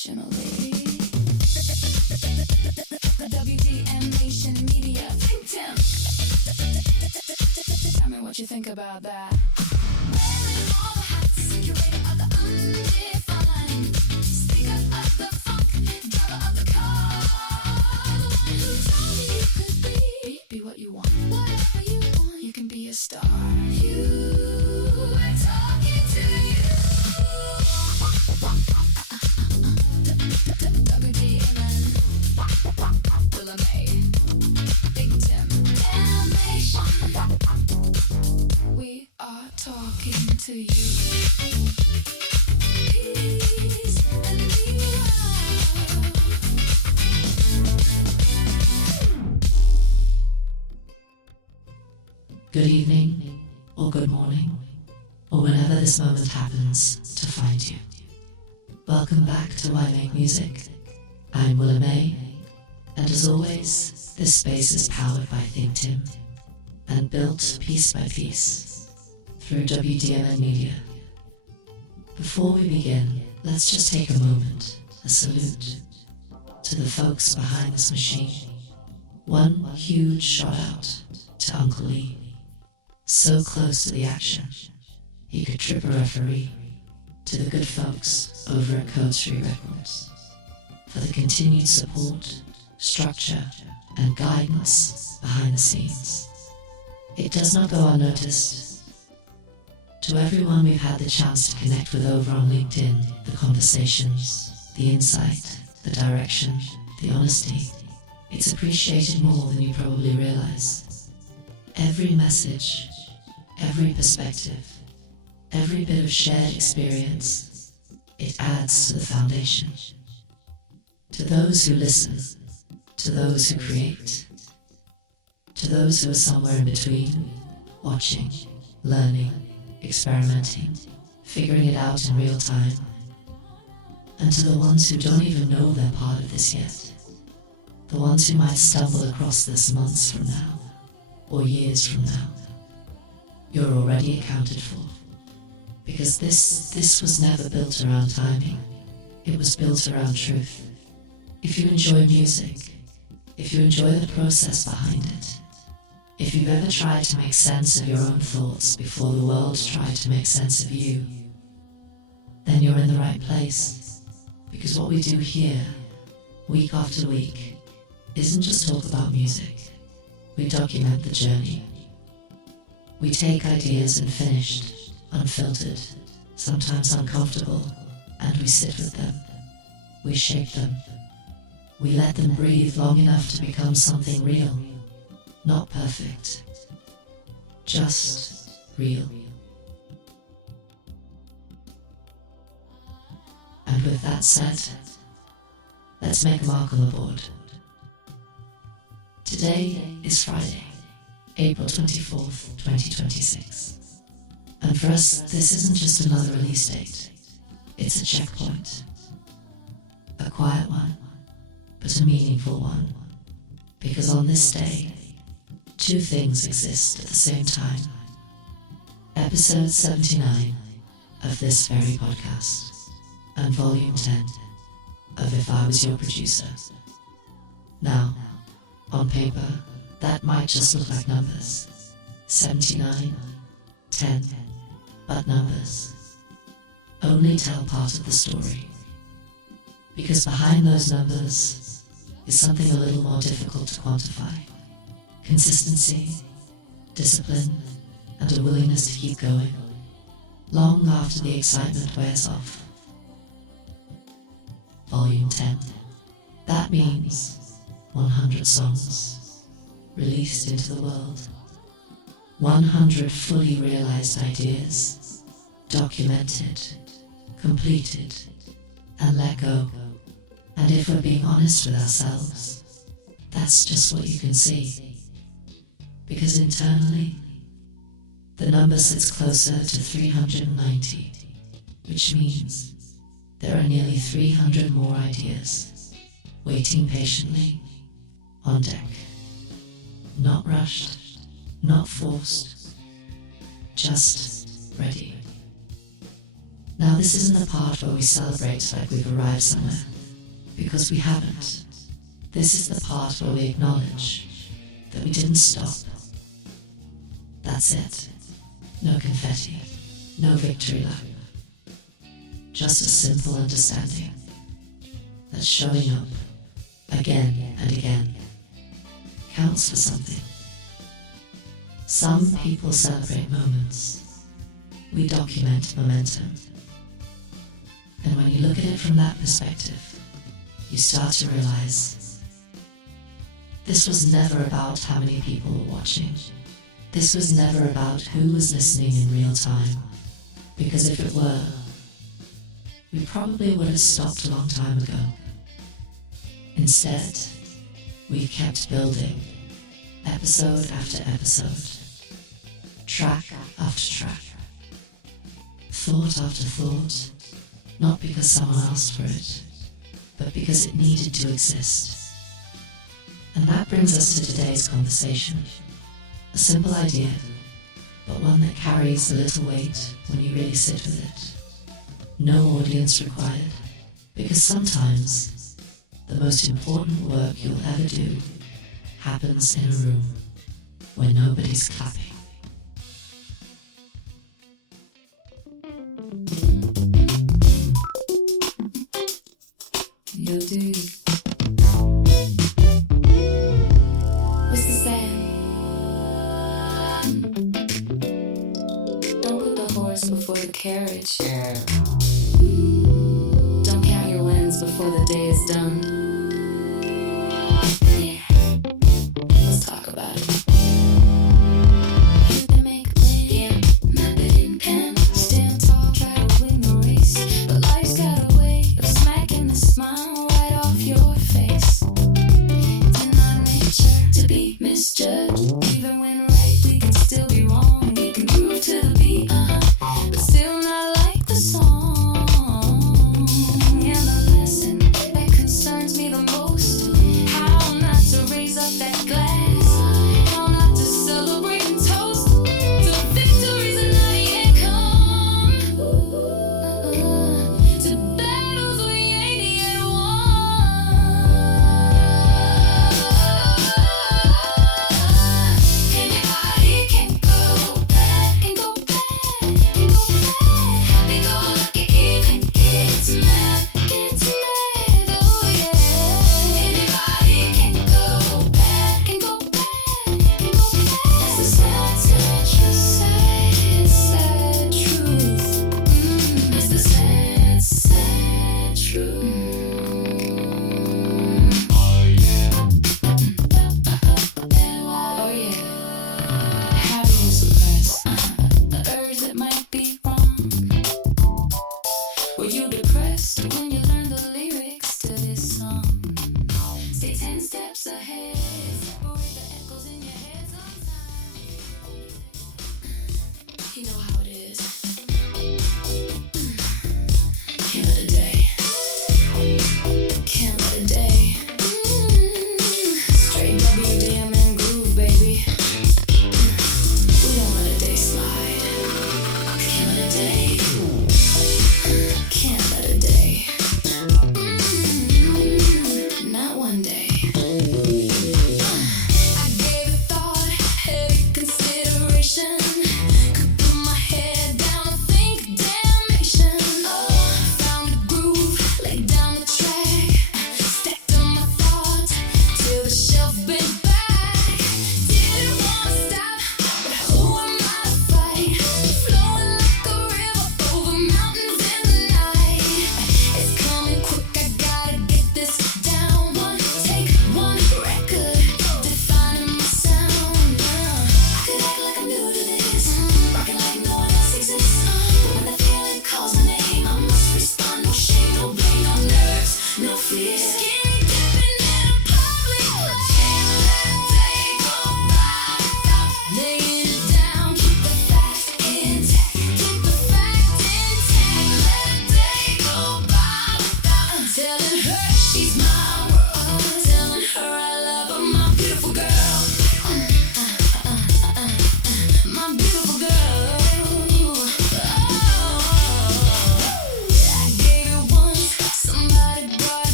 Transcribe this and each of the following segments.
internationally. WDMN MEDIA, ThinkTimm. Tell me what you think about that. Wearing all the hats, curator of the undefined, speaker of the funk, driver of the car, the one who told me you could be what you want, whatever you want, you can be a star. You are talking to you. WDMN, Willa May, ThinkTimm, damnation. We are talking to you. Peace and be love. Good evening, or good morning, or whenever this moment happens to find you. Welcome back to Why Make Music. I'm Willa May, and as always, this space is powered by ThinkTimm and built piece by piece through WDMN Media. Before we begin, let's just take a moment, a salute to the folks behind this machine. One huge shout out to Uncle Lee, so close to the action he could trip a referee. To the good folks over at Code Street Records for the continued support, structure, and guidance behind the scenes. It does not go unnoticed. To everyone we've had the chance to connect with over on LinkedIn, the conversations, the insight, the direction, the honesty, it's appreciated more than you probably realize. Every message, every perspective, every bit of shared experience, it adds to the foundation. To those who listen, to those who create, to those who are somewhere in between, watching, learning, experimenting, figuring it out in real time, and to the ones who don't even know they're part of this yet, the ones who might stumble across this months from now, or years from now, you're already accounted for. Because this was never built around timing. It was built around truth. If you enjoy music, if you enjoy the process behind it, if you've ever tried to make sense of your own thoughts before the world tried to make sense of you, then you're in the right place. Because what we do here, week after week, isn't just talk about music. We document the journey. We take ideas unfinished, unfiltered, sometimes uncomfortable, and we sit with them. We shape them. We let them breathe long enough to become something real. Not perfect. Just real. And with that said, let's make a mark on the board. Today is Friday, April 24th, 2026. And for us, this isn't just another release date. It's a checkpoint. A quiet one, but a meaningful one. Because on this day, two things exist at the same time. Episode 79 of this very podcast, and Volume 10 of If I Was Your Producer. Now, on paper, that might just look like numbers. 79, 10, but numbers only tell part of the story. Because behind those numbers is something a little more difficult to quantify. Consistency, discipline, and a willingness to keep going, long after the excitement wears off. Volume 10. That means 100 songs released into the world. 100 fully realized ideas, documented, completed, and let go. And if we're being honest with ourselves, that's just what you can see. Because internally, the number sits closer to 390, which means there are nearly 300 more ideas waiting patiently on deck. Not rushed, not forced, just ready. Now this isn't the part where we celebrate like we've arrived somewhere, because we haven't. This is the part where we acknowledge that we didn't stop. That's it. No confetti, no victory lap. Just a simple understanding that showing up again and again counts for something. Some people celebrate moments. We document momentum. And when you look at it from that perspective, you start to realize this was never about how many people were watching. This was never about who was listening in real time. Because if it were, we probably would have stopped a long time ago. Instead, we've kept building, episode after episode, track after track, thought after thought, not because someone asked for it, but because it needed to exist. And that brings us to today's conversation. A simple idea, but one that carries a little weight when you really sit with it. No audience required, because sometimes the most important work you'll ever do happens in a room where nobody's clapping. Yo, dude. What's the saying? Don't put the horse before the carriage. Don't count your wins before the day is done. Yeah, let's talk about it. You can make a plan, yeah, map it in pen. Stand tall, try to win the race. But life's got a way of smacking the smile right off your face. It's in our nature to be misjudged. Even when right, we can still be wrong. We can move to the beat, but still not like the song. And the lesson that concerns me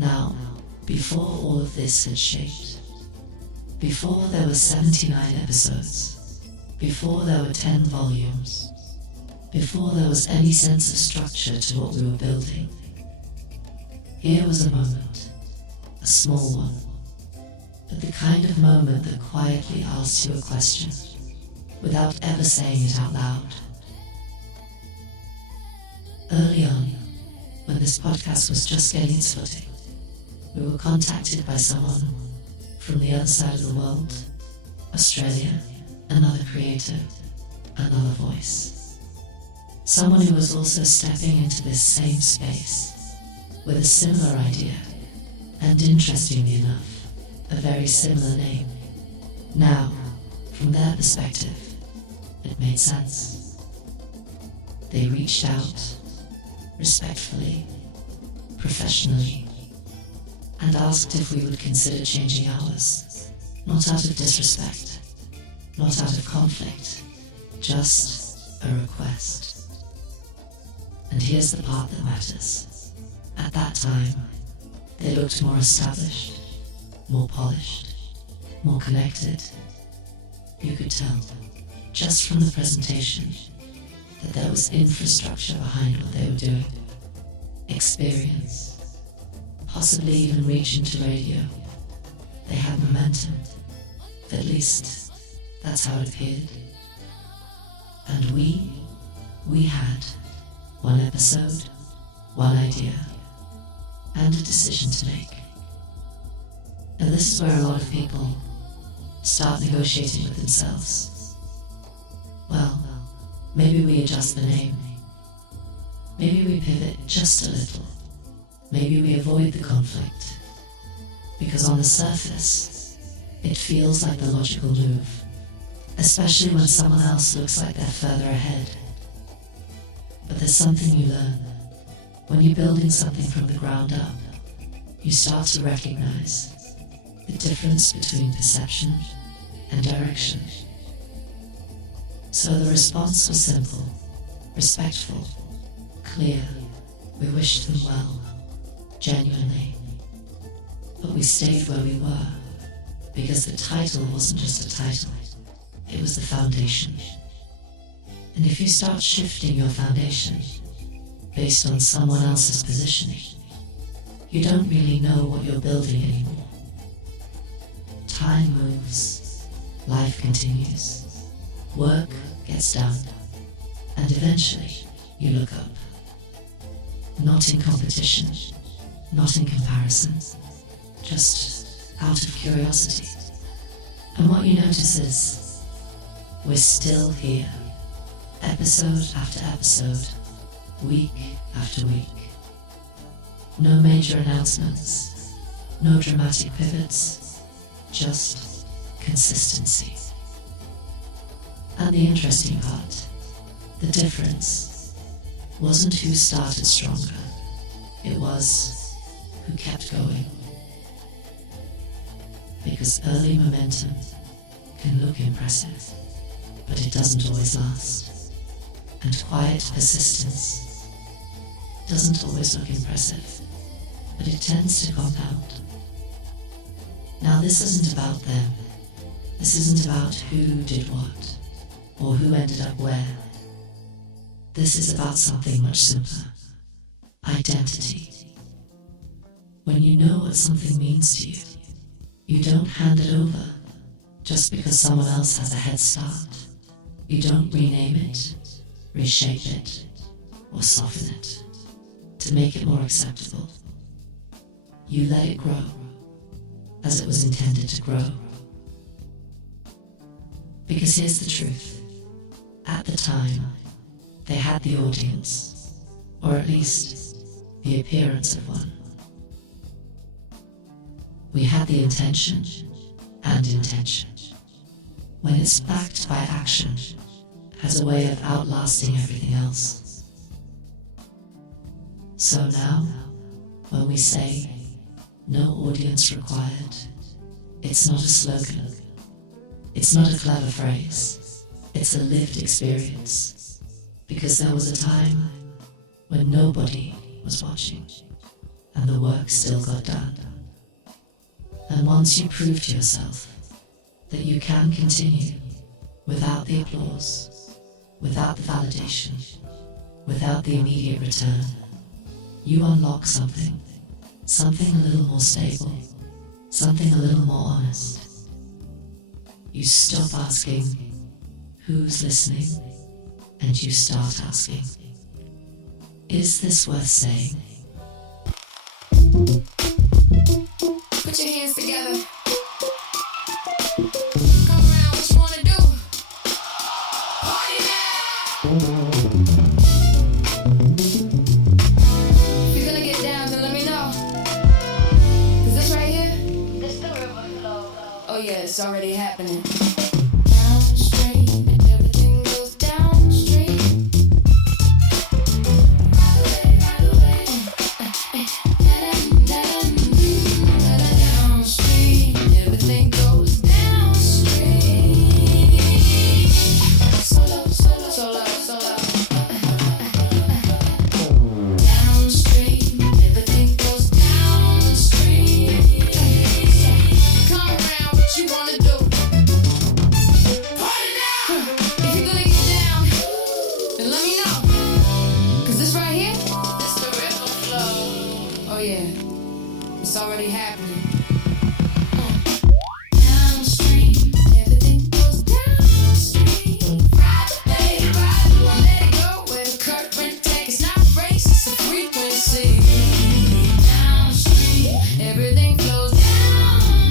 Now, before all of this had shaped, before there were 79 episodes, before there were 10 volumes, before there was any sense of structure to what we were building, here was a moment, a small one, but the kind of moment that quietly asks you a question without ever saying it out loud. Early on, when this podcast was just getting its footing, we were contacted by someone from the other side of the world, Australia, another creator, another voice. Someone who was also stepping into this same space with a similar idea, and interestingly enough, a very similar name. Now, from their perspective, it made sense. They reached out, respectfully, professionally, and asked if we would consider changing ours, not out of disrespect, not out of conflict, just a request. And here's the part that matters. At that time, they looked more established, more polished, more connected. You could tell, just from the presentation, that there was infrastructure behind what they were doing. Experience, possibly even reach into radio. They had momentum. At least, that's how it appeared. And we had one episode, one idea, and a decision to make. Now this is where a lot of people start negotiating with themselves. Well, maybe we adjust the name. Maybe we pivot just a little. Maybe we avoid the conflict. Because on the surface, it feels like the logical move, especially when someone else looks like they're further ahead. But there's something you learn. When you're building something from the ground up, you start to recognize the difference between perception and direction. So the response was simple, respectful, clear. We wished them well, genuinely. But we stayed where we were, because the title wasn't just a title, it was the foundation. And if you start shifting your foundation based on someone else's positioning, you don't really know what you're building anymore. Time moves, life continues, work gets done, and eventually you look up. Not in competition, not in comparison, just out of curiosity. And what you notice is, we're still here, episode after episode, week after week. No major announcements, no dramatic pivots, just consistency. And the interesting part, the difference, wasn't who started stronger, it was who kept going. Because early momentum can look impressive, but it doesn't always last. And quiet persistence doesn't always look impressive, but it tends to compound. Now this isn't about them. This isn't about who did what, or who ended up where. This is about something much simpler. Identity. When you know what something means to you, you don't hand it over just because someone else has a head start. You don't rename it, reshape it, or soften it to make it more acceptable. You let it grow as it was intended to grow. Because here's the truth. At the time, they had the audience, or at least the appearance of one. We had the intention and intention. When it's backed by action, has a way of outlasting everything else. So now, when we say, no audience required, it's not a slogan. It's not a clever phrase. It's a lived experience. Because there was a time when nobody was watching. and the work still got done. And once you prove to yourself that you can continue without the applause, without the validation, without the immediate return, you unlock something a little more stable, something a little more honest. You stop asking, who's listening? And you start asking, is this worth saying? Put your hands together. Come around, what you wanna do? Party now! If you're gonna get down, then let me know. 'Cause this right here, this the river flow. Oh yeah, it's already happening. Downstream, everything goes downstream. Right away. Downstream, everything goes downstream. Solo, solo, solo, solo. Downstream, everything goes downstream. Come around, what you wanna do? Party now! If you're gonna get down, then let me know. 'Cause this right here, this the river flow. Oh yeah, it's already happening. Downstream, everything goes downstream. Ride the wave, let it go where the current takes. It's not a race, it's a frequency. Downstream, everything flows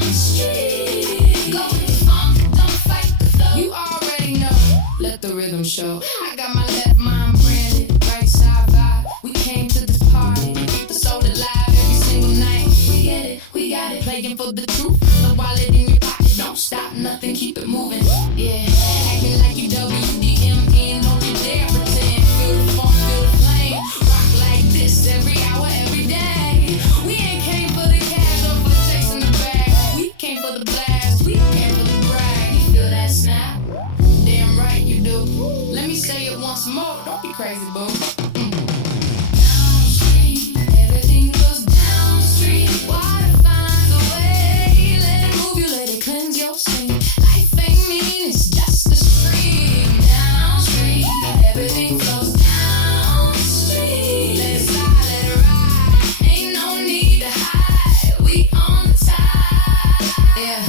downstream. Go with the funk, don't fight the flow. You already know, let the rhythm show. I got my left mind branded, right side vibe. We came to this party, keep the soul alive every single night. We get it, we got it, playing for the truth. The wallet in your pocket, don't stop nothing, keep it moving. Yeah, acting like you WDMN, don't you dare pretend. Feel the funk, feel the flame. Rock like this every hour, every day. We ain't came for the cash or for chasing the bag. We came for the blast, we came for the brag. You feel that snap? Damn right you do. Let me say it once more, don't be crazy, boo. Downstream, everything goes downstream. Water finds a way, let it move you, let it cleanse your stream. Life ain't mean, it's just a stream. Downstream, everything flows downstream. Let it slide, let it ride, ain't no need to hide. We on the tide. Yeah.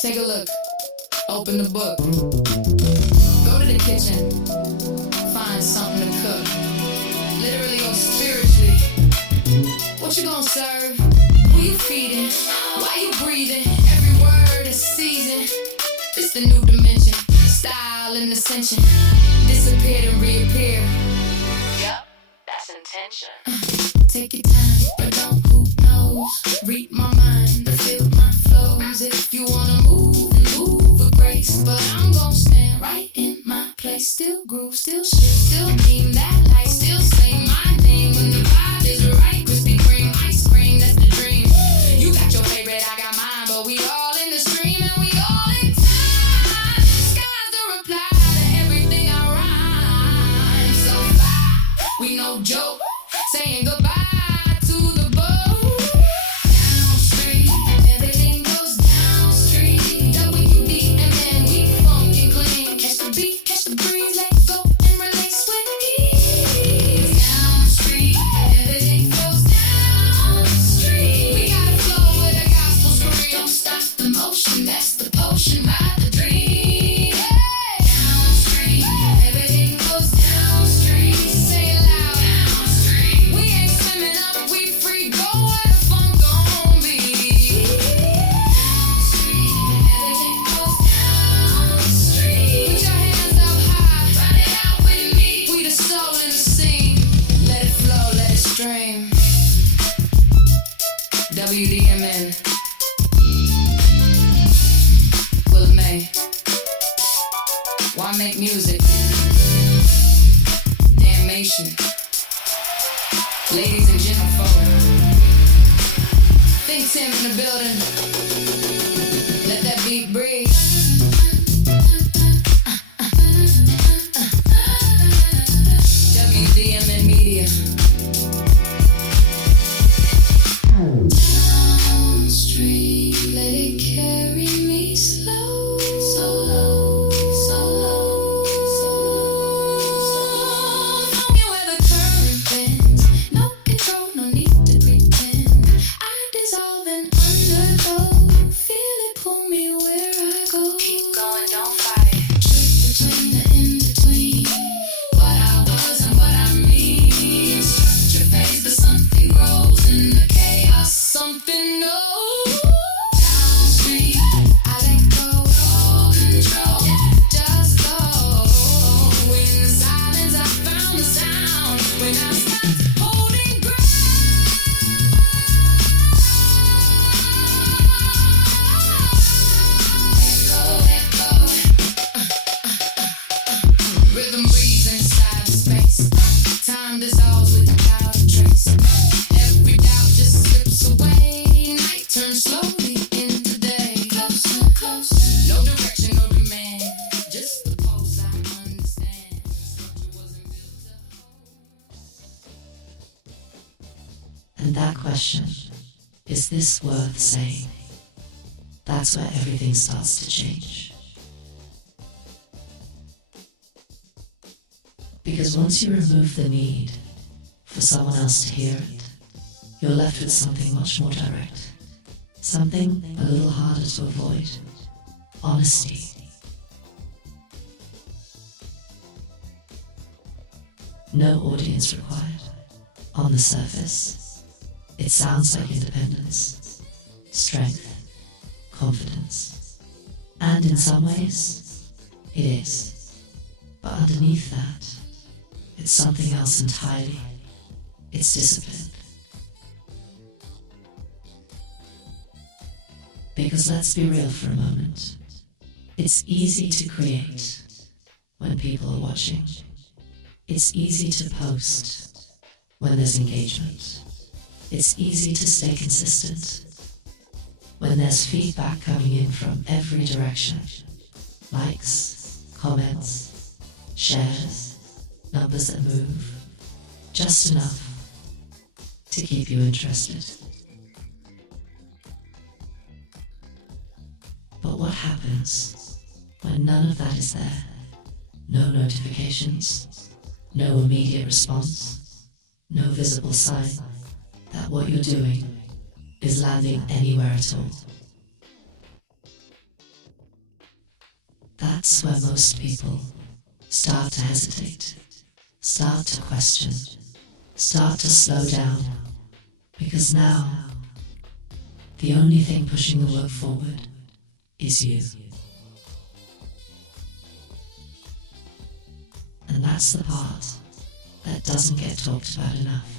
Take a look, open the book, go to the kitchen, find something to cook, literally or spiritually. What you gonna serve? Who you feeding? Why you breathing? Every word is seasoned. It's the new dimension, style and ascension. Disappeared and reappear. Yup, that's intention. Take your time, but don't who knows. Read my mind, feel my flows. If you wanna move, move with grace. But I'm gon' stand right in my place. Still groove, still shift, still beam that light. Still say my name when the vibe is right. Krispy Kreme, ice cream, that's the dream. You got your favorite, I got mine. But we all in the stream and we all in time. Sky's the reply to everything I rhyme. So fly, we no joke. Saying goodbye to the boat. Downstream, everything goes downstream. WDMN, we funky clean. Catch the beat, catch the breeze, let go and release with ease. Downstream, everything goes downstream. We gotta flow with the gospel scream. Don't stop the motion, that's the potion, ride the dream. Downstream, everything goes downstream. Say it loud. Downstream. We ain't swimming up, we free. Go where the funk gon' be. Downstream, everything goes downstream. Put your hands up high, run it out with me. We the soul in the scene. Let it flow, let it stream. WDMN. Willa May. Why make music? Damnation. Ladies and gentlefolk. ThinkTimm in the building. Let that beat breathe. WDMN MEDIA. And that question, is this worth saying? That's where everything starts to change. Because once you remove the need for someone else to hear it, you're left with something much more direct. Something a little harder to avoid. Honesty. No audience required. On the surface, it sounds like independence, strength, confidence. And in some ways, it is. But underneath that, it's something else entirely. It's discipline. Because let's be real for a moment. It's easy to create when people are watching. It's easy to post when there's engagement. It's easy to stay consistent when there's feedback coming in from every direction. Likes, comments, shares, numbers that move. Just enough to keep you interested. But what happens when none of that is there? No notifications, no immediate response, no visible sign that what you're doing is landing anywhere at all. That's where most people start to hesitate, start to question, start to slow down, because now the only thing pushing the work forward is you. And that's the part that doesn't get talked about enough.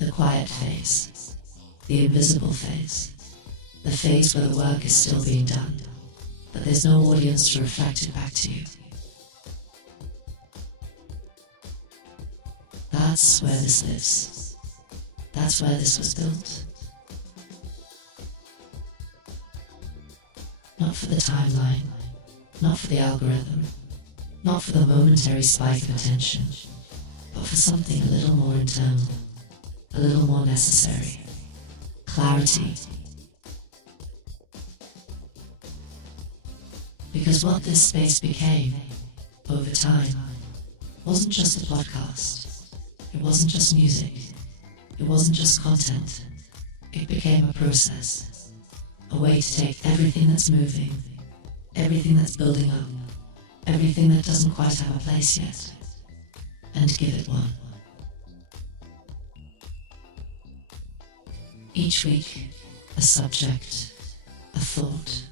The quiet phase, the invisible phase, the phase where the work is still being done, but there's no audience to reflect it back to you. That's where this lives. That's where this was built. Not for the timeline, not for the algorithm, not for the momentary spike of attention, but for something a little more internal, a little more necessary. Clarity. Because what this space became, over time, wasn't just a podcast. It wasn't just music. It wasn't just content. It became a process. A way to take everything that's moving, everything that's building up, everything that doesn't quite have a place yet, and give it one. Each week, a subject, a thought,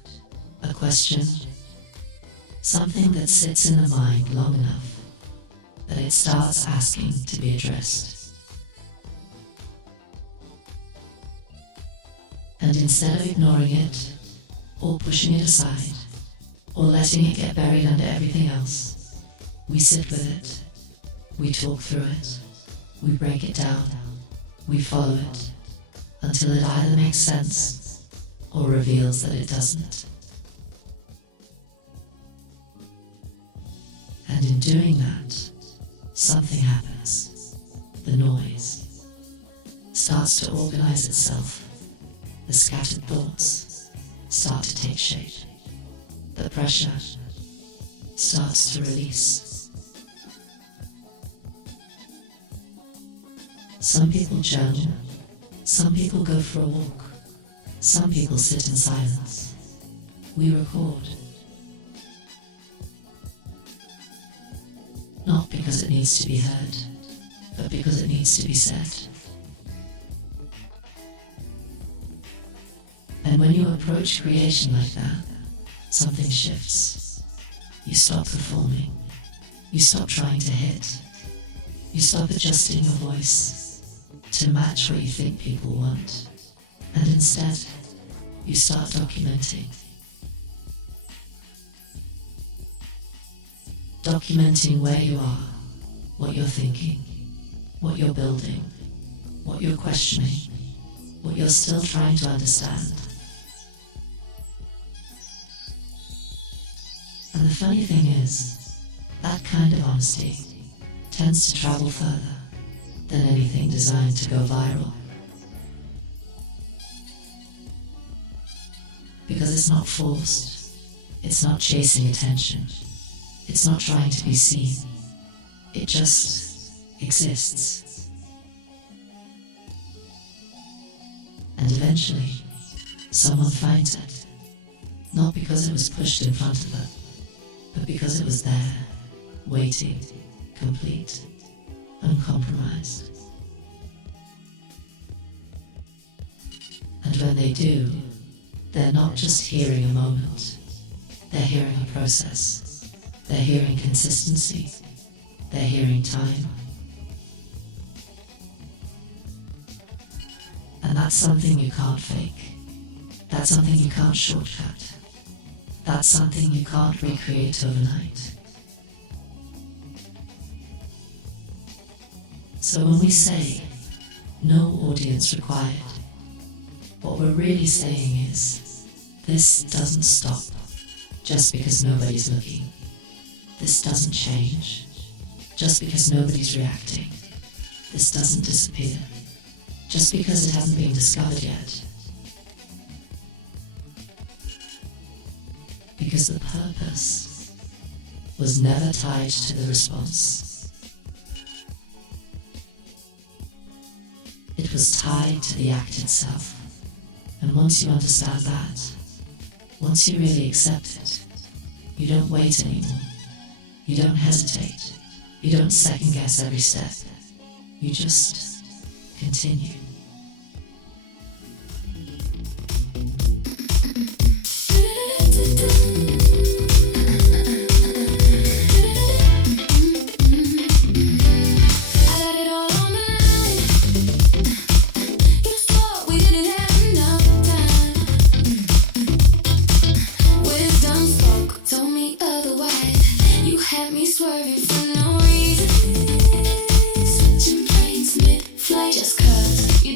a question, something that sits in the mind long enough that it starts asking to be addressed. And instead of ignoring it, or pushing it aside, or letting it get buried under everything else, we sit with it, we talk through it, we break it down, we follow it, until it either makes sense, or reveals that it doesn't. And in doing that, something happens. The noise starts to organize itself. The scattered thoughts start to take shape. The pressure starts to release. Some people journal. Some people go for a walk. Some people sit in silence. We record. Not because it needs to be heard, but because it needs to be said. And when you approach creation like that, something shifts. You stop performing. You stop trying to hit. You stop adjusting your voice to match what you think people want. And instead, you start documenting. Documenting where you are, what you're thinking, what you're building, what you're questioning, what you're still trying to understand. And the funny thing is, that kind of honesty tends to travel further than anything designed to go viral. because it's not forced, it's not chasing attention, it's not trying to be seen, it just exists. And eventually, someone finds it, not because it was pushed in front of them, but because it was there, waiting, complete, uncompromised. And when they do, they're not just hearing a moment, they're hearing a process, they're hearing consistency, they're hearing time. And that's something you can't fake, that's something you can't shortcut, that's something you can't recreate overnight. So when we say, no audience required, what we're really saying is, this doesn't stop just because nobody's looking. This doesn't change just because nobody's reacting. This doesn't disappear just because it hasn't been discovered yet. Because the purpose was never tied to the response. It was tied to the act itself. And once you understand that, once you really accept it, you don't wait anymore. You don't hesitate. You don't second guess every step. You just continue. Swerving for no reason, switching planes mid-flight just 'cause you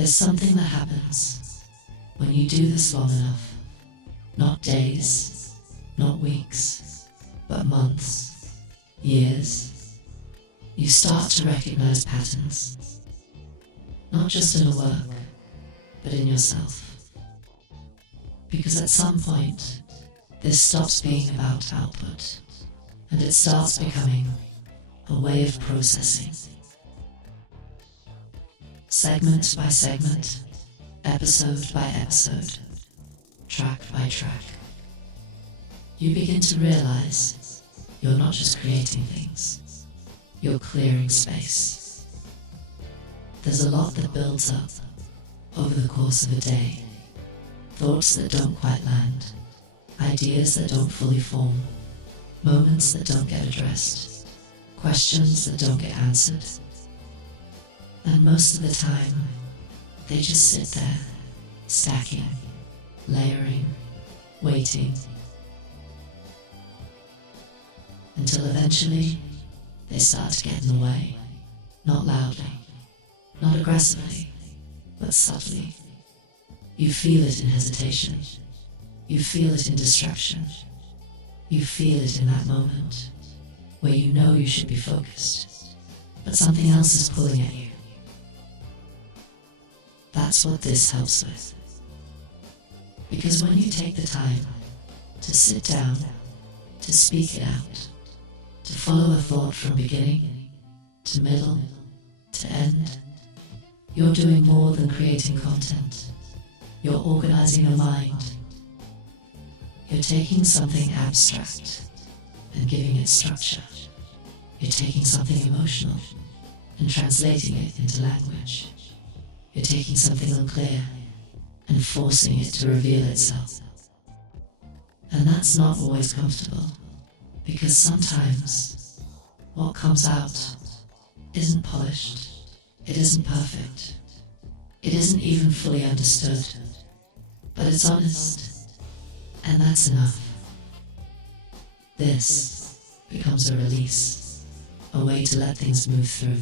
There's something that happens when you do this long enough. Not days, not weeks, but months, years. You start to recognize patterns, not just in the work, but in yourself. Because at some point, this stops being about output, and it starts becoming a way of processing. Segment by segment, episode by episode, track by track, you begin to realize you're not just creating things, you're clearing space. There's a lot that builds up over the course of a day, thoughts that don't quite land, ideas that don't fully form, moments that don't get addressed, questions that don't get answered. And most of the time, they just sit there, stacking, layering, waiting, until eventually they start to get in the way, not loudly, not aggressively, but subtly. You feel it in hesitation, you feel it in distraction, you feel it in that moment where you know you should be focused, but something else is pulling at you. That's what this helps with. Because when you take the time to sit down, to speak it out, to follow a thought from beginning to middle to end, you're doing more than creating content. You're organizing your mind. You're taking something abstract and giving it structure. You're taking something emotional and translating it into language. You're taking something unclear and forcing it to reveal itself. And that's not always comfortable, because sometimes what comes out isn't polished, it isn't perfect, it isn't even fully understood, but it's honest, and that's enough. This becomes a release, a way to let things move through,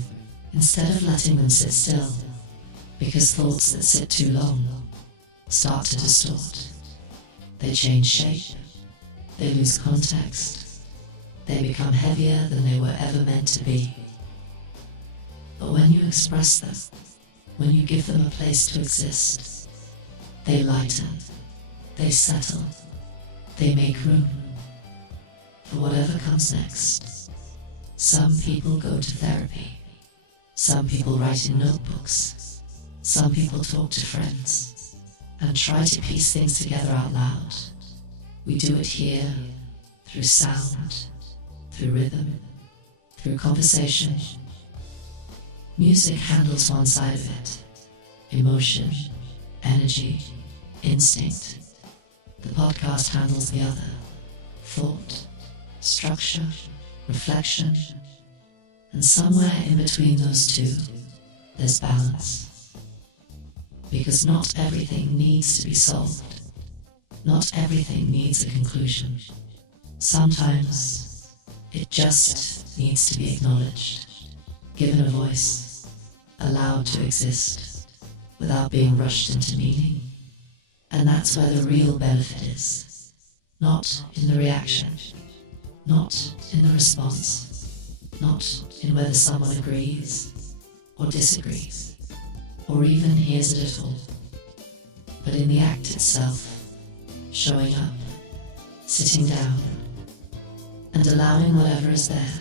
instead of letting them sit still, because thoughts that sit too long start to distort. They change shape, they lose context, they become heavier than they were ever meant to be. But when you express them, when you give them a place to exist, they lighten, they settle, they make room for whatever comes next. Some people go to therapy, some people write in notebooks, some people talk to friends and try to piece things together out loud. We do it here through sound, through rhythm, through conversation. Music handles one side of it, emotion, energy, instinct. The podcast handles the other, thought, structure, reflection, and somewhere in between those two, there's balance. Because not everything needs to be solved. Not everything needs a conclusion. Sometimes it just needs to be acknowledged, given a voice, allowed to exist, without being rushed into meaning. And that's where the real benefit is. Not in the reaction, not in the response, not in whether someone agrees or disagrees, or even hears it at all, but in the act itself, showing up, sitting down, and allowing whatever is there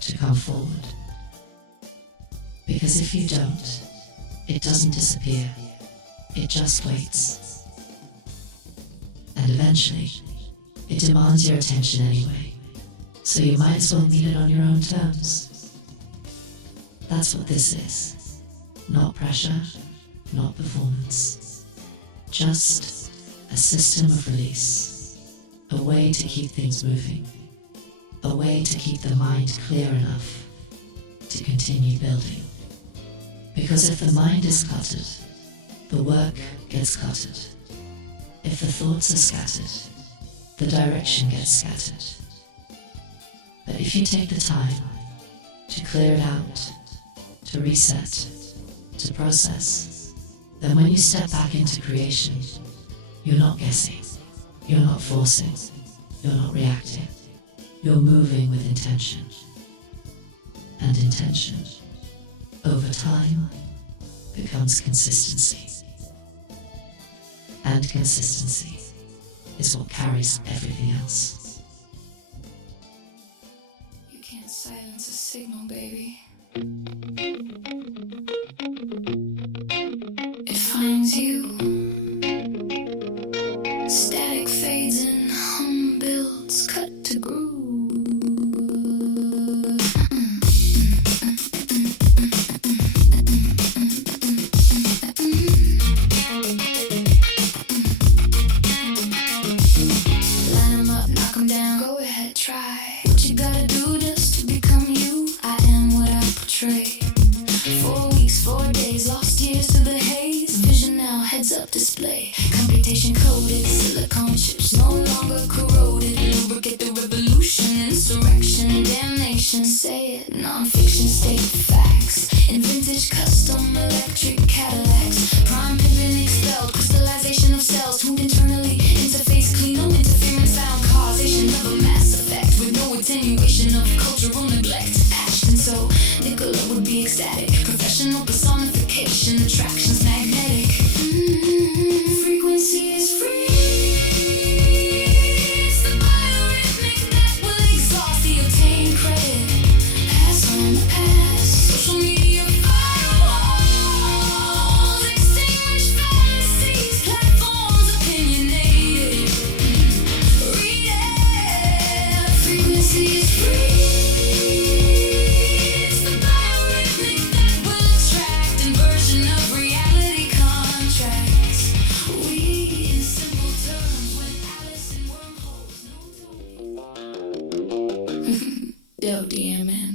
to come forward. Because if you don't, it doesn't disappear, it just waits. And eventually, it demands your attention anyway, so you might as well meet it on your own terms. That's what this is. Not pressure, not performance. Just a system of release. A way to keep things moving. A way to keep the mind clear enough to continue building. Because if the mind is cluttered, the work gets cluttered. If the thoughts are scattered, the direction gets scattered. But if you take the time to clear it out, to reset, to process, then when you step back into creation, you're not guessing, you're not forcing, you're not reacting, you're moving with intention. And intention, over time, becomes consistency. And consistency is what carries everything else. You can't silence a signal, baby. It finds you. Static fades and hum builds, cut to groove. Line 'em up, knock 'em down. Go ahead, try. What you gotta do just to become you. I am what I portray. 4 weeks, 4 days, lost years to the haze. Vision now, heads up display. Computation coded, silicone chips no longer corroded. Lubricate the revolution, insurrection, damnation. Say it, non-fiction, state facts. In vintage, custom, electric Cadillacs. Prime pimping expelled, crystallization of cells. Tuned internally, interface clean, no interference found. Causation of a mass effect with no attenuation of cultural neglect. Ashton, so Nicola would be ecstatic. Professional personification, attractions magnetic. Frequency is free. It's the biorhythmic that will exhaust the obtained credit. Pass on the past. Social media firewalls. Extinguish fantasies. Platforms opinionated. Read it. Frequency is free. It's the biorhythmic that will attract inversion of reality contracts. We in simple terms when Alice in wormholes. No WDMN.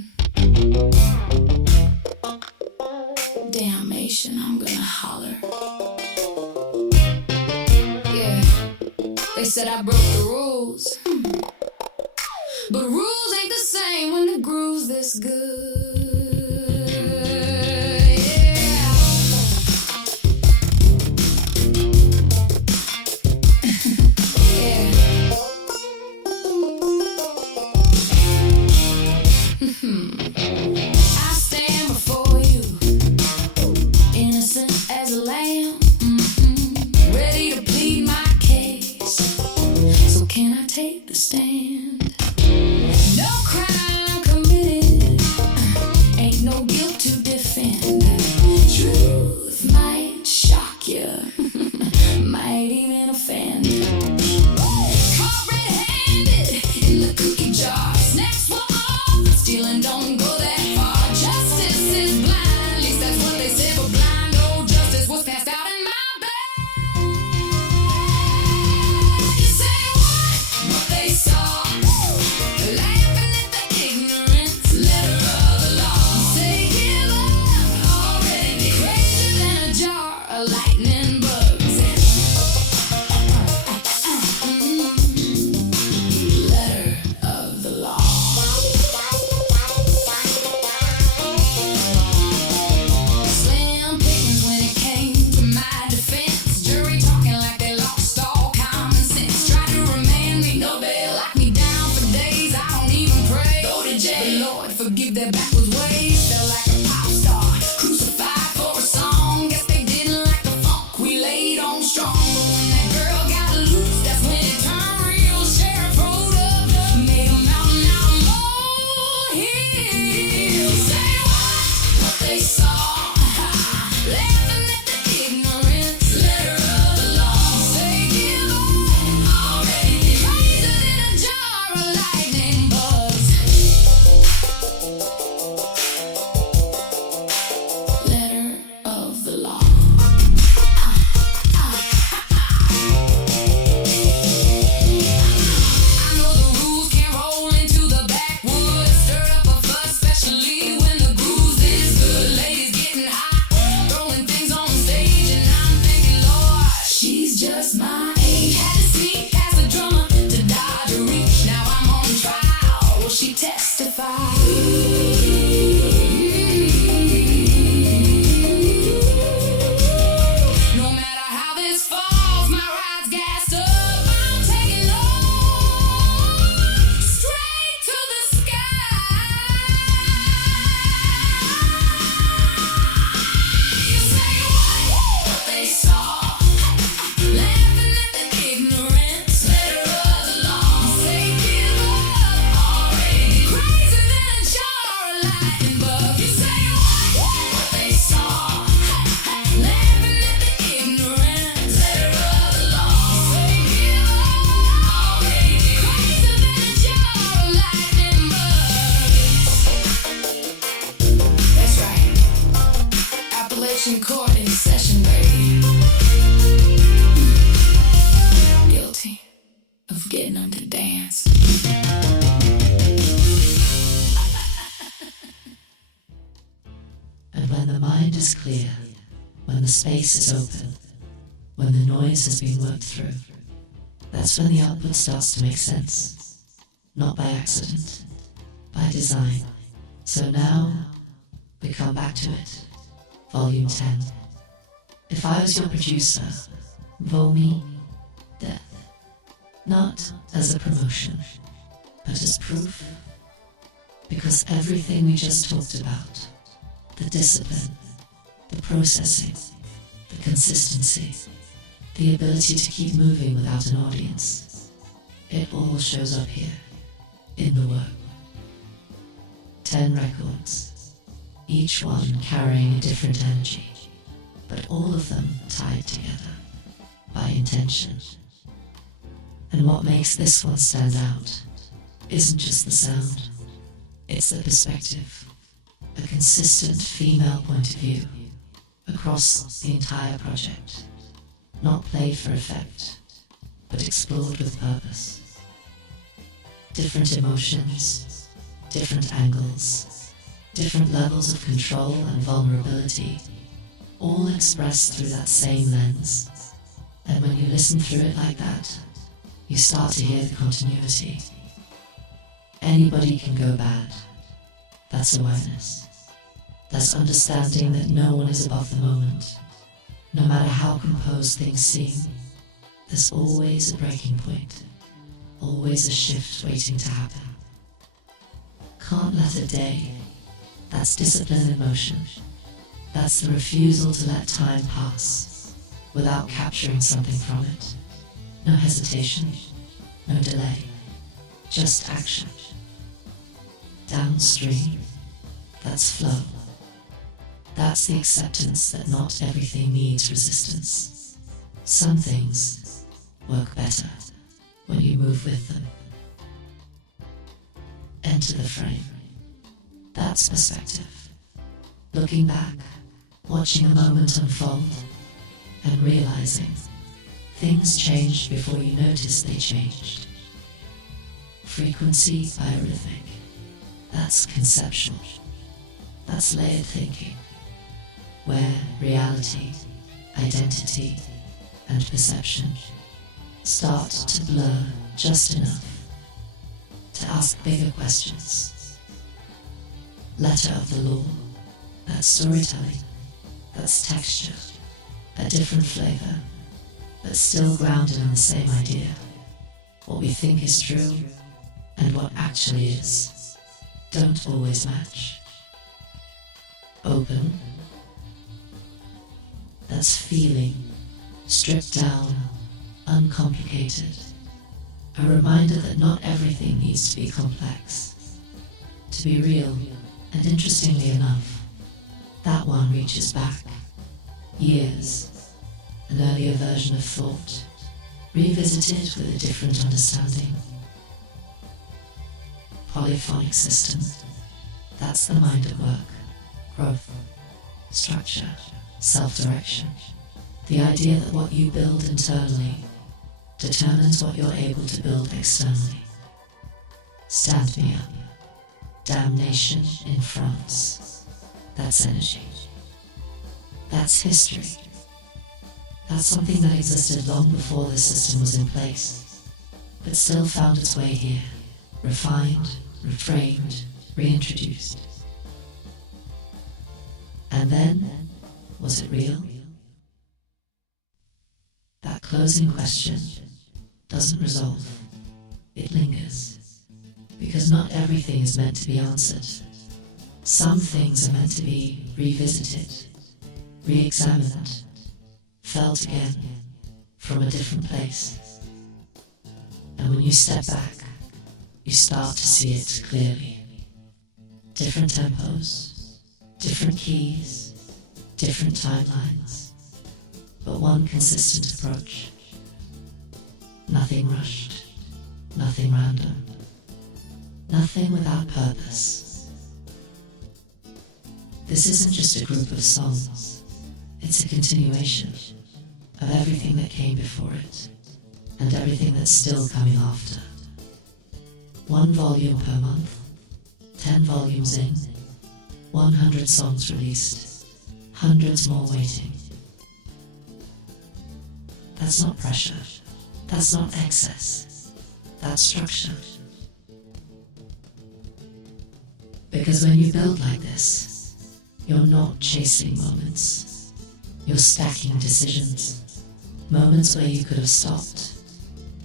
Damnation, I'm gonna holler. Yeah, they said I broke the rules. But rules ain't the same when the groove's this good. Yeah. Yeah. I stand before you, innocent as a lamb, ready to plead my case. So Approaching court in session, baby. Guilty of getting them to dance. And when the mind is clear, when the space is open, when the noise has been worked through, that's when the output starts to make sense. Not by accident, by design. So now, we come back to it. Volume 10. If I was your producer, Vomi, death. Not as a promotion, but as proof. Because everything we just talked about, the discipline, the processing, the consistency, the ability to keep moving without an audience, it all shows up here, in the work. 10 records, each one carrying a different energy, but all of them tied together by intention. And what makes this one stand out isn't just the sound, it's the perspective, a consistent female point of view across the entire project, not played for effect, but explored with purpose. Different emotions, different angles, different levels of control and vulnerability, all expressed through that same lens. And when you listen through it like that, you start to hear the continuity. Anybody can go bad. That's awareness. That's understanding that no one is above the moment. No matter how composed things seem, there's always a breaking point, always a shift waiting to happen. Can't let a day. That's discipline in motion. That's the refusal to let time pass without capturing something from it. No hesitation, no delay, just action. Downstream, that's flow. That's the acceptance that not everything needs resistance. Some things work better when you move with them. Enter the frame. That's perspective. Looking back, watching a moment unfold, and realizing things changed before you noticed they changed. Frequency biorhythmic. That's conceptual. That's layered thinking, where reality, identity, and perception start to blur just enough to ask bigger questions. Letter of the law, that's storytelling, that's texture, a different flavor, but still grounded in the same idea. What we think is true and what actually is don't always match. Open, that's feeling, stripped down, uncomplicated. A reminder that not everything needs to be complex. To be real, and interestingly enough, that one reaches back. Years, an earlier version of thought, revisited with a different understanding. Polyphonic system, that's the mind at work. Growth, structure, self-direction. The idea that what you build internally determines what you're able to build externally. Stand me up. Damnation in France. That's energy. That's history. That's something that existed long before this system was in place, but still found its way here, refined, reframed, reintroduced. And then, was it real? That closing question doesn't resolve. It lingers. Because not everything is meant to be answered. Some things are meant to be revisited, re-examined, felt again from a different place. And when you step back, you start to see it clearly. Different tempos, different keys, different timelines, but one consistent approach. Nothing rushed, nothing random, nothing without purpose. This isn't just a group of songs, It's a continuation of everything that came before it, and everything that's still coming after. 1 volume per month, 10 volumes in, 100 songs released, hundreds more waiting. That's not pressure, that's not excess, that's structure. Because when you build like this, you're not chasing moments, you're stacking decisions. Moments where you could have stopped,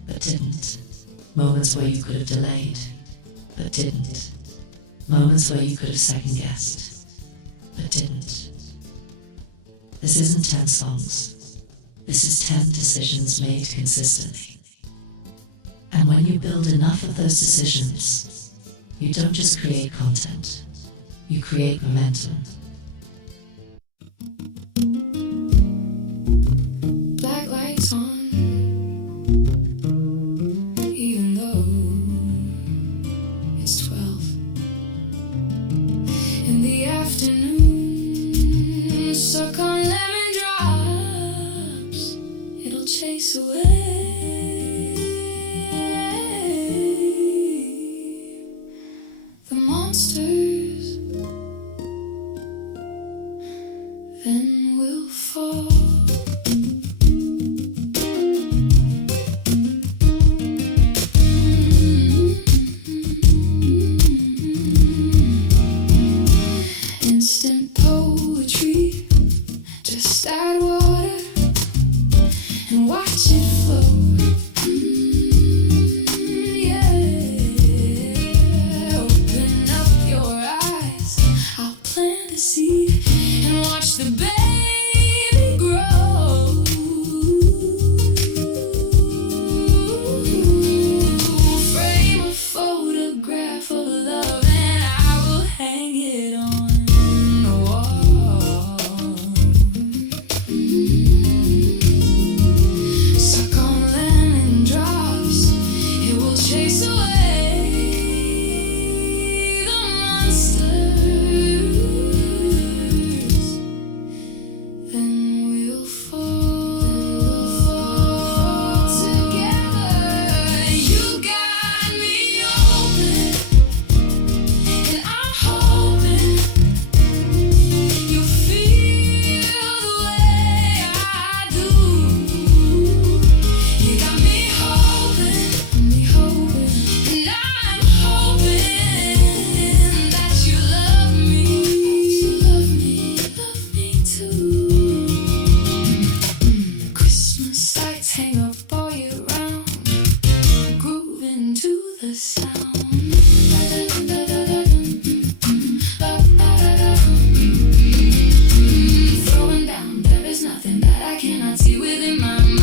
but didn't. Moments where you could have delayed, but didn't. Moments where you could have second-guessed, but didn't. This isn't 10 songs. This is 10 decisions made consistently. And when you build enough of those decisions, you don't just create content, you create momentum. Black lights on, even though it's 12 in the afternoon. Suck on lemon drops, it'll chase away the monsters. Then we'll fall. Instant poetry, just add water and watch it flow. Yeah, open up your eyes, I'll plant a seed and watch the baby grow. Frame a photograph of love and I will hang it on the wall. Suck on lemon drops, it will chase away the monsters. Then we'll fall together. You got me open, and I'm hoping you feel the way I do. You got me hoping, and I'm hoping that you love me, love me too. Christmas lights hang up all year round, grooving to the sound. Throwing down, there is nothing that I cannot see within my mind.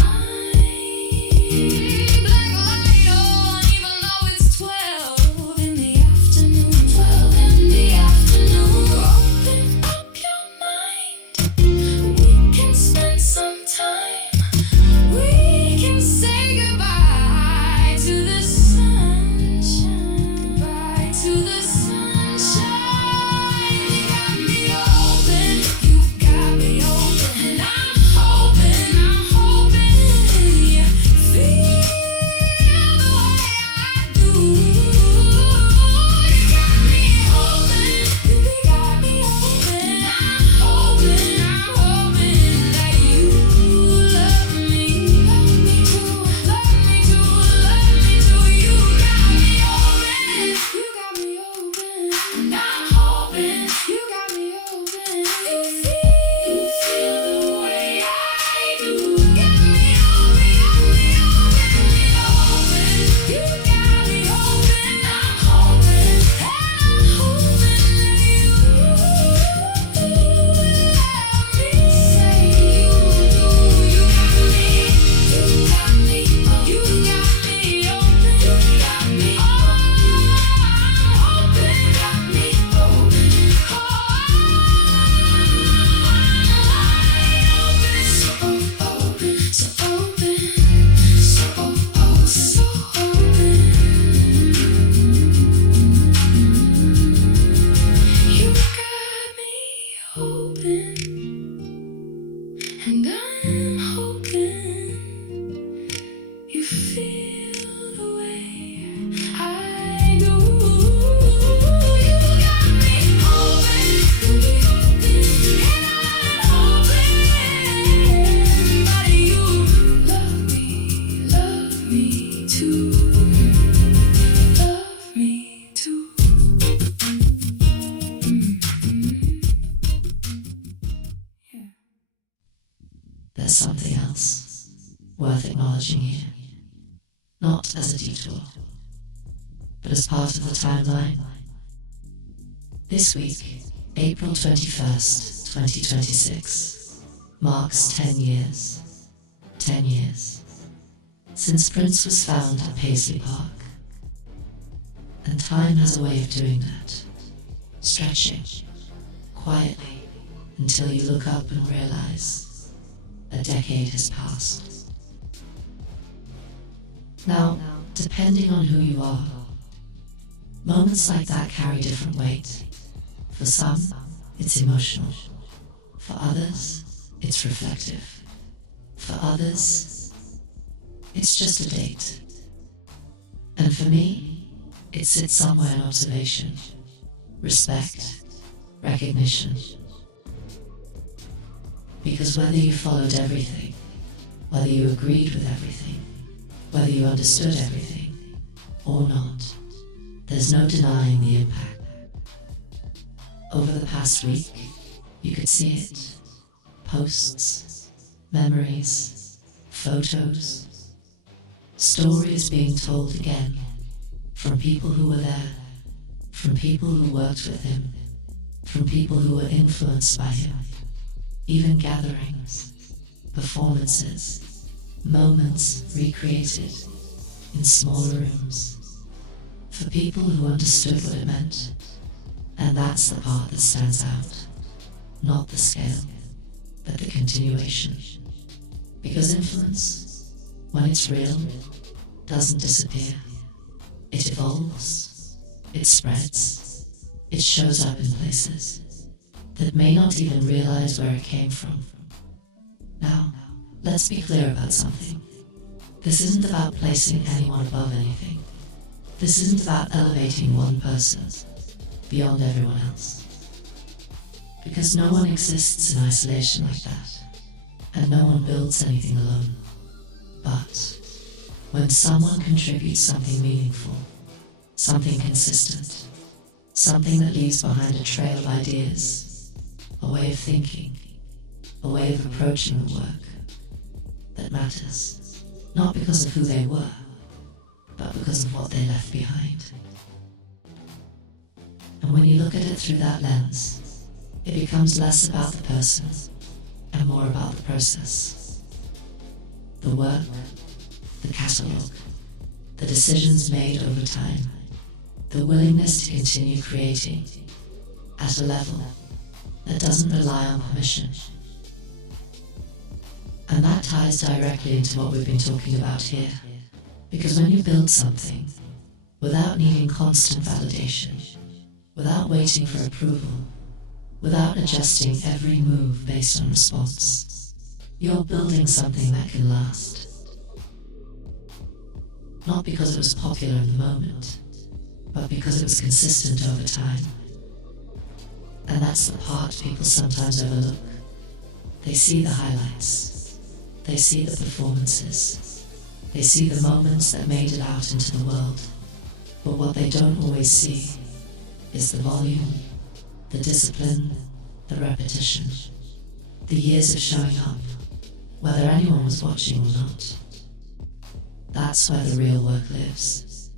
Black light on, even though it's 12 in the afternoon. 12 in the afternoon. Open up your mind. We can spend some time. We can say goodbye to the sunshine. Goodbye to the sunshine. You got me open. You got me open. And I'm hoping you feel the way I do. You got me open. You got me open. And I'm hoping that you love me. Love me too. Love me too. Love me too. You got me open. You got me open. And I'm hoping you got me open. You feel the way I do. Get me open. You got me open. I'm hoping that you love me. Say you do. You got me. You got me. You got me open. You got me. Oh, I'm hoping. Got me open. Oh, I'm open. So open. So open. So open. You got me open. as something else, worth acknowledging here, not as a detour, but as part of the timeline. This week, April 21st, 2026, marks 10 years. 10 years since Prince was found at Paisley Park. And time has a way of doing that, stretching quietly until you look up and realize a decade has passed. Now, depending on who you are, moments like that carry different weight. For some, it's emotional. For others, it's reflective. For others, it's just a date. And for me, it sits somewhere in observation, respect, recognition. Because whether you followed everything, whether you agreed with everything, whether you understood everything, or not, there's no denying the impact. Over the past week, you could see it. Posts, memories, photos, stories being told again from people who were there, from people who worked with him, from people who were influenced by him, even gatherings, performances, moments recreated in smaller rooms, for people who understood what it meant. And that's the part that stands out, not the scale, but the continuation. Because influence, when it's real, doesn't disappear. It evolves, it spreads, it shows up in places that may not even realize where it came from. Now, let's be clear about something. This isn't about placing anyone above anything. This isn't about elevating one person beyond everyone else. Because no one exists in isolation like that, and no one builds anything alone. But when someone contributes something meaningful, something consistent, something that leaves behind a trail of ideas, a way of thinking, a way of approaching the work that matters, not because of who they were, but because of what they left behind. And when you look at it through that lens, it becomes less about the person and more about the process. The work, the catalogue, the decisions made over time, the willingness to continue creating at a level that doesn't rely on permission. And that ties directly into what we've been talking about here. Because when you build something without needing constant validation, without waiting for approval, without adjusting every move based on response, you're building something that can last. Not because it was popular in the moment, but because it was consistent over time. And that's the part people sometimes overlook. They see the highlights, they see the performances, they see the moments that made it out into the world, but what they don't always see is the volume, the discipline, the repetition, the years of showing up, whether anyone was watching or not. That's where the real work lives.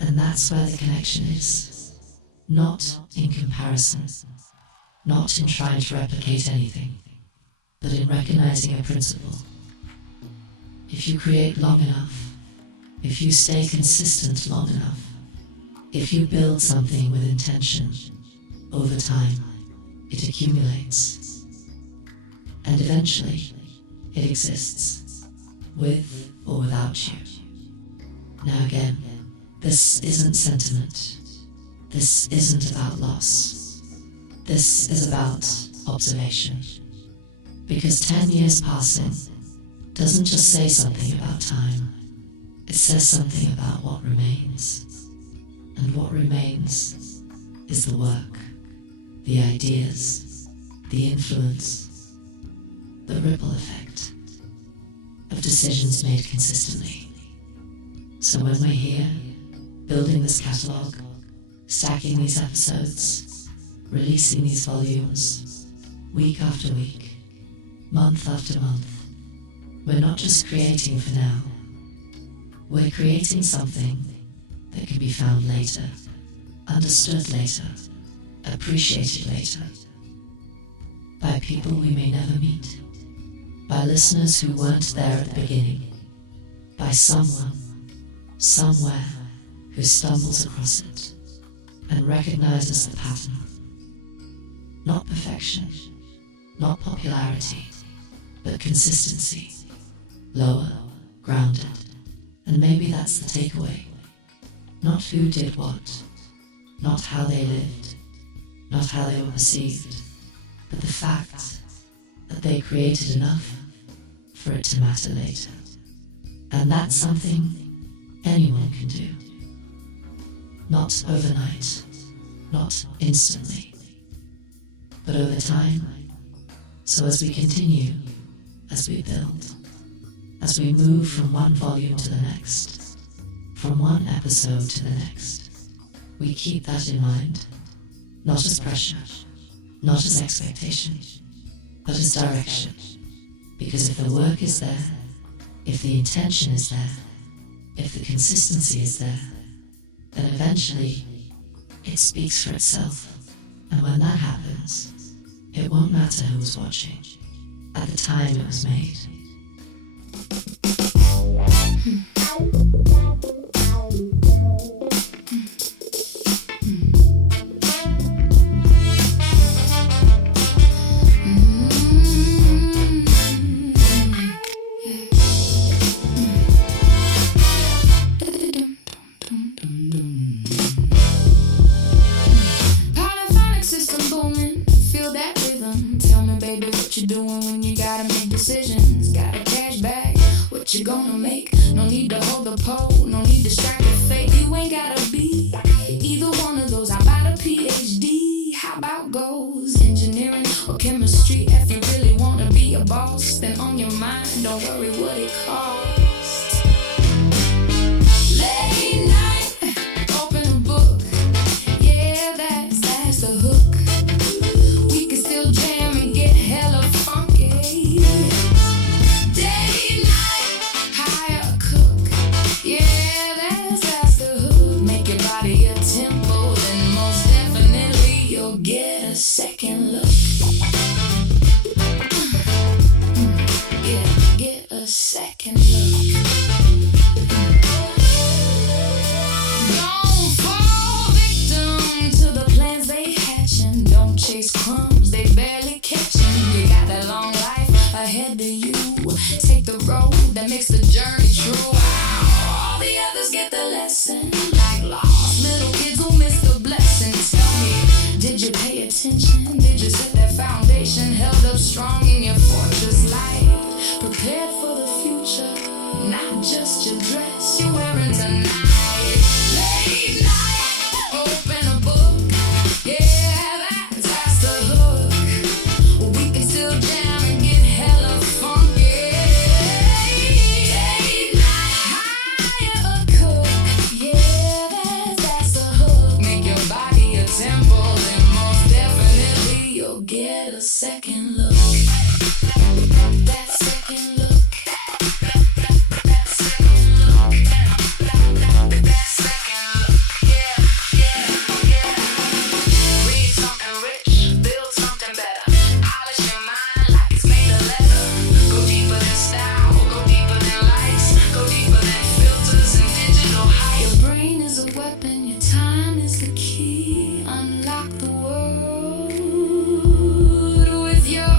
And that's where the connection is. Not in comparison, not in trying to replicate anything, but in recognizing a principle. If you create long enough, if you stay consistent long enough, if you build something with intention, over time, it accumulates. And eventually, it exists, with or without you. Now again, this isn't sentiment. This isn't about loss. This is about observation. Because 10 years passing doesn't just say something about time. It says something about what remains. And what remains is the work, the ideas, the influence, the ripple effect of decisions made consistently. So when we're here, building this catalogue, stacking these episodes, releasing these volumes, week after week, month after month, we're not just creating for now, we're creating something that can be found later, understood later, appreciated later, by people we may never meet, by listeners who weren't there at the beginning, by someone, somewhere, who stumbles across it and recognizes the pattern. Not perfection, not popularity, but consistency, lower, grounded, and maybe that's the takeaway. Not who did what, not how they lived, not how they were perceived, but the fact that they created enough for it to matter later. And that's something anyone can do. Not overnight, not instantly, but over time. So as we continue, as we build, as we move from one volume to the next, from one episode to the next, we keep that in mind, not as pressure, not as expectation, but as direction. Because if the work is there, if the intention is there, if the consistency is there, then eventually it speaks for itself. And when that happens, it won't matter who was watching at the time it was made. Polyphonic system booming, feel that rhythm. Tell me, baby, what you doing when you gotta make decisions? Gotta cash back, what you gonna make? No need to hold the pole, no need to strike your fate. You ain't gotta be either one of those. I'm about a PhD. How about goes engineering or chemistry? If you really wanna be a boss, then on your mind, don't worry what it costs. Late night, open a book. Yeah, that's the hook. We can still jam and get hella funky. Day, night, hire a cook. Yeah, that's the hook. Make your body a temple, and most definitely you'll get a second look. Yeah, get a second look. Don't fall victim to the plans they hatching. Don't chase crumbs, they barely catching. You got that long life ahead of you. Take the road that makes the journey true. All the others get the lesson. Like lost little kids who miss the blessing. Tell me, did you pay attention? Did you set that foundation? Held up strong in your fortress life. Prepared for the future, not just your dress you're wearing tonight. Late night, open a book. Yeah, that's the hook. We can still jam and get hella funky. Late night, hire a cook. Yeah, that's the hook. Make your body a temple, and most definitely you'll get a second look. That second look. That second look. That second look. Yeah. Read something rich, build something better. Polish your mind like it's made of leather. Go deeper than style, go deeper than lights, go deeper than filters and digital height. Your brain is a weapon, your time is the key. Unlock the world with your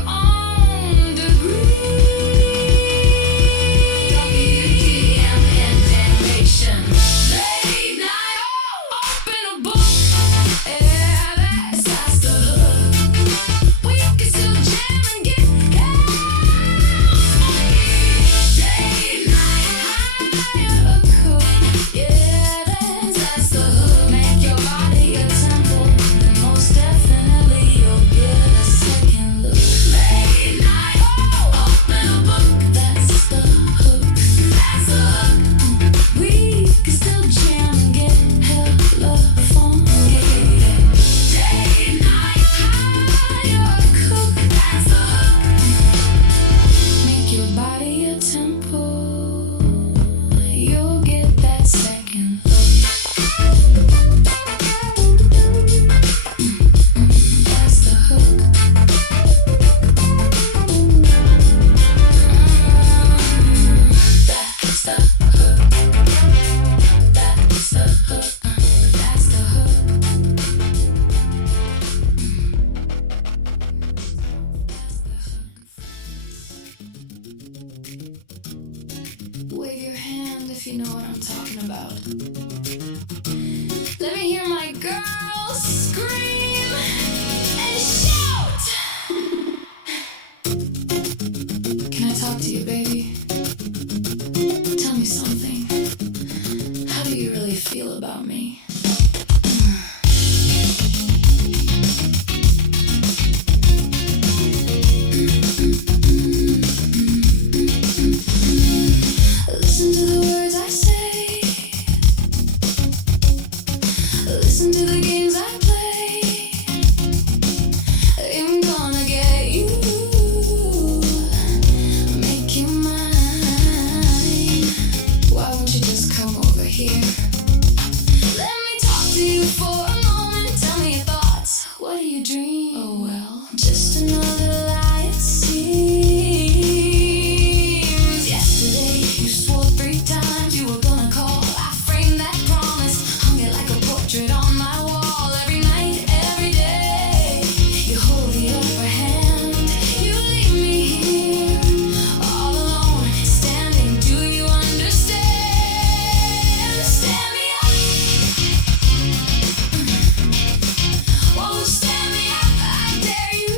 you know what I'm talking about. Let me hear my girls scream and shout! Can I talk to you, baby? Tell me something. How do you really feel about me? Listen to the words I say. Listen to the games I play. I'm gonna get you. Make you mine. Why won't you just come over here? Let me talk to you for a moment. Tell me your thoughts. What do you dream? Oh well, just another lie it seems. Yesterday you swore 3 times you were gonna call. I framed that promise, hung it like a portrait on my wall. Every night, every day, you hold the upper hand. You leave me here, all alone, standing. Do you understand? Stand me up. Won't stand me up, I dare you.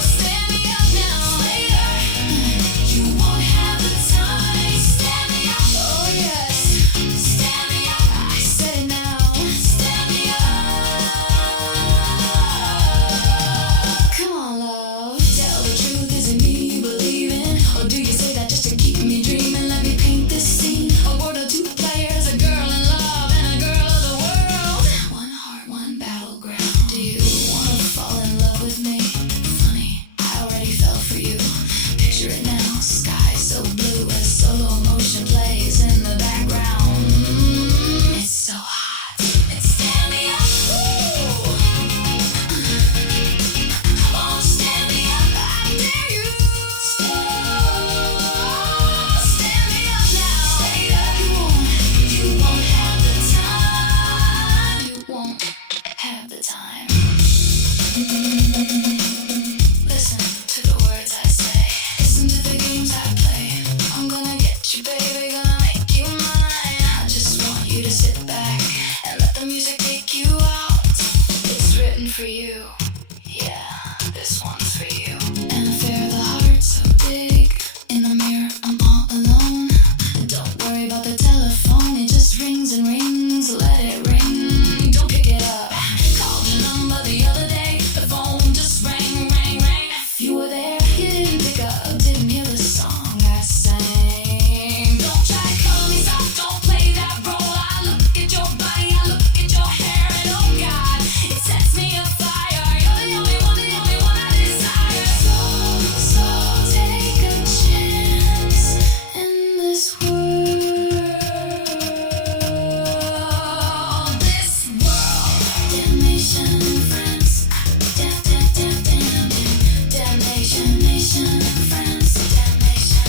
Stand me up now. Later, you won't have the time. Stand me up, oh yes. Stand me up, I said it now. Stand me up. Come on, love. Tell the truth, is it me you believe in? Or do you say that just to keep me dreaming? Let me paint this scene. A world of 2 players, a girl in love and a girl of the world. One heart, one battleground. Do you wanna fall in love with me? Funny, I already fell for you. Picture it now, sky so blue as solo motion plays in the background. It's so hot. It's stand me up. Ooh. Oh, stand me up, I dare you. Stand me up now. Later, you won't have the time. You won't have the time. Listen to the words I say. Listen to the games I play. I'm gonna get you, baby, gonna make you mine. I just want you to sit back and let the music take you out. It's written for you. Yeah, this one's for you. An affair of the heart so big. In the mirror, I'm all alone. Don't worry about the telephone, it just rings and rings. Let it ring, don't pick it up. Called your number the other day, the phone just rang, rang, rang. If you were there, you didn't pick up, didn't hear the song I sang. Don't try to call me soft, don't play that role. I look at your body, I look at your hair, and oh God, it sets me afire. You're the only one I desire. So take a chance in this world. This world. Damnation in France. Damnation, nation in France. Damnation.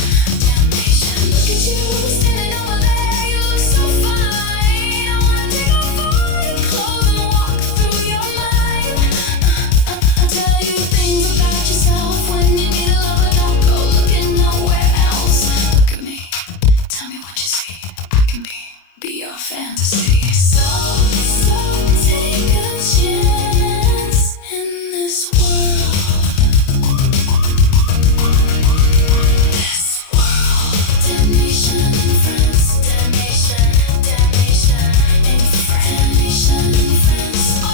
Look at you standing over there. You look so fine. I wanna take off all your clothes and walk through your mind. I'll tell you things about yourself when you need a lover. Don't go looking nowhere else. Look at me. Tell me what you see. I can be your fantasy. So take a chance in this world. This world. Damnation in France. Damnation in France. Damnation in France. Oh,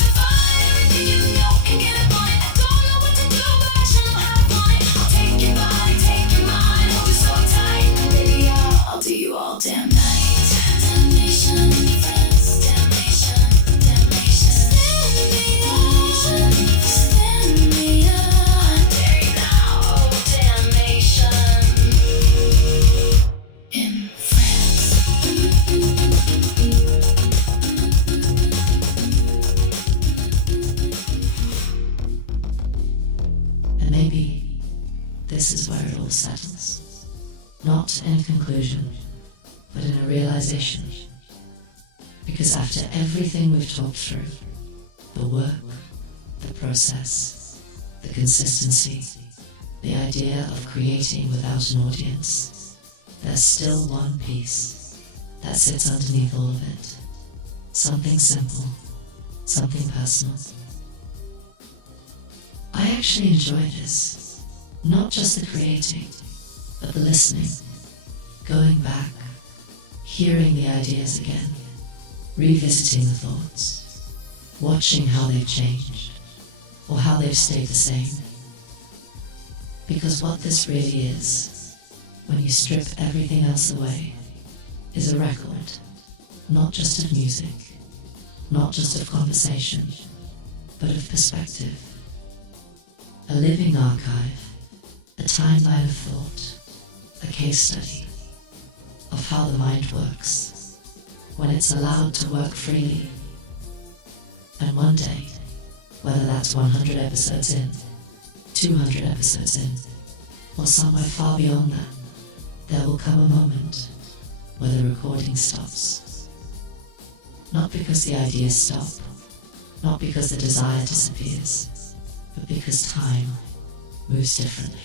define everything you know and get it on it. I don't know what to do, but I sure know how to want it. I'll take your body, take your mind, hold you so tight. Baby, I'll do you all damn night. Damnation in France. Damnation. Stand me up. I dare you now. Oh, damnation in France. And maybe this is where it all settles. Not in a conclusion, but in a realization. Because after everything we've talked through, the work, the process, the consistency, the idea of creating without an audience, there's still one piece that sits underneath all of it. Something simple, something personal. I actually enjoy this. Not just the creating, but the listening. Going back, hearing the ideas again, revisiting the thoughts, watching how they've changed, or how they've stayed the same. Because what this really is, when you strip everything else away, is a record, not just of music, not just of conversation, but of perspective. A living archive, a timeline of thought, a case study of how the mind works when it's allowed to work freely. And one day, whether that's 100 episodes in, 200 episodes in, or somewhere far beyond that, there will come a moment where the recording stops. Not because the ideas stop, not because the desire disappears, but because time moves differently.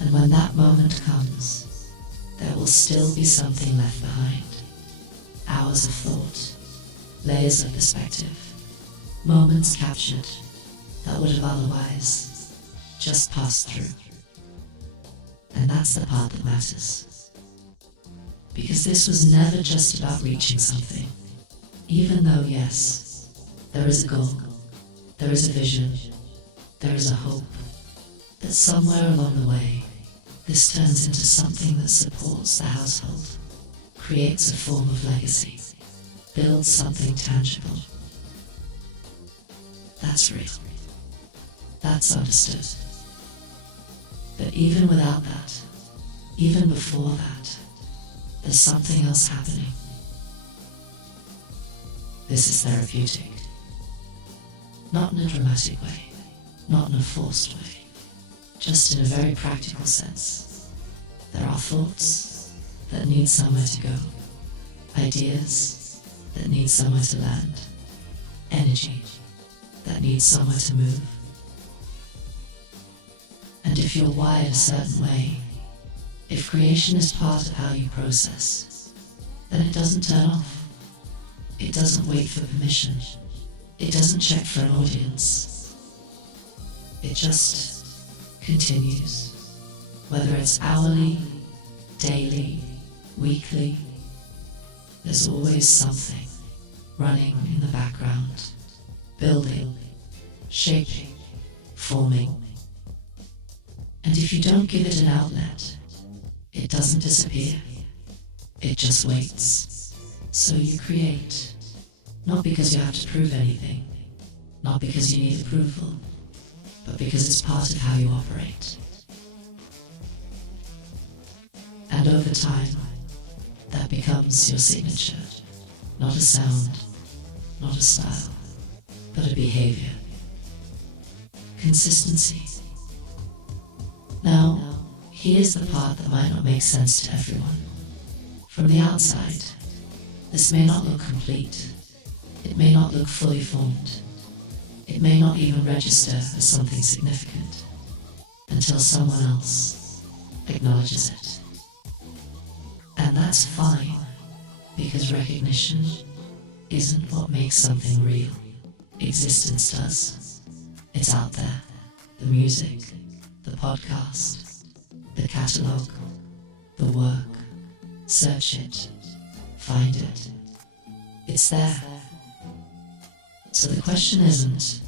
And when that moment comes, there will still be something left behind. Hours of thought, layers of perspective, moments captured that would have otherwise just passed through. And that's the part that matters. Because this was never just about reaching something. Even though, yes, there is a goal, there is a vision, there is a hope that somewhere along the way, this turns into something that supports the household, creates a form of legacy, builds something tangible. That's real. That's understood. But even without that, even before that, there's something else happening. This is therapeutic. Not in a dramatic way, not in a forced way, just in a very practical sense. There are thoughts that need somewhere to go, ideas that need somewhere to land, energy that needs somewhere to move. And if you're wired a certain way, if creation is part of how you process, then it doesn't turn off. It doesn't wait for permission. It doesn't check for an audience. It just continues. Whether it's hourly, daily, weekly, there's always something running in the background, building, shaping, forming. And if you don't give it an outlet, it doesn't disappear. It just waits. So you create, not because you have to prove anything, not because you need approval, but because it's part of how you operate. And over time, that becomes your signature. Not a sound, not a style, but a behavior. Consistency. Now, here's the part that might not make sense to everyone. From the outside, this may not look complete. It may not look fully formed. It may not even register as something significant until someone else acknowledges it. And that's fine, because recognition isn't what makes something real. Existence does. It's out there. The music, the podcast, the catalogue, the work. Search it. Find it. It's there. So the question isn't,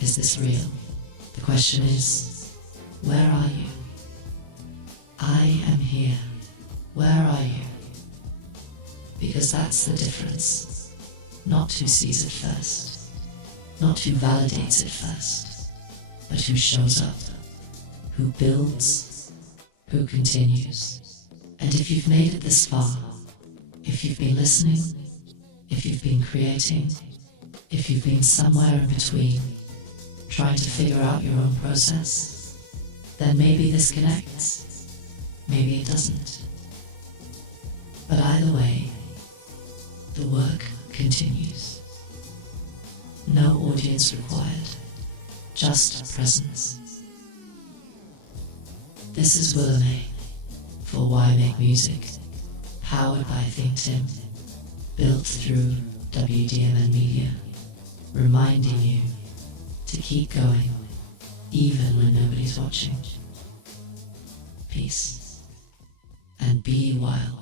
is this real? The question is, where are you? I am here. Where are you? Because that's the difference. Not who sees it first, not who validates it first, but who shows up, who builds, who continues. And if you've made it this far, if you've been listening, if you've been creating, if you've been somewhere in between, trying to figure out your own process, then maybe this connects, maybe it doesn't. But either way, the work continues. No audience required, just presence. This is Willa May for Why Make Music, powered by ThinkTimm, built through WDMN MEDIA, reminding you to keep going even when nobody's watching. Peace and be wild.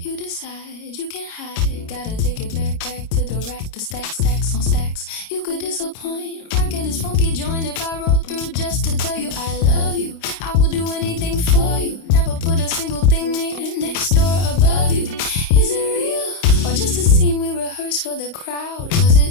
You decide you can hide, gotta take it back to the rack, the stacks on stacks. You could disappoint, rocking this funky joint. If I roll through just to tell you I love you, I will do anything for you. Never put a single thing near, next door, above you. Is it real or just a scene we rehearse for the crowd? Was it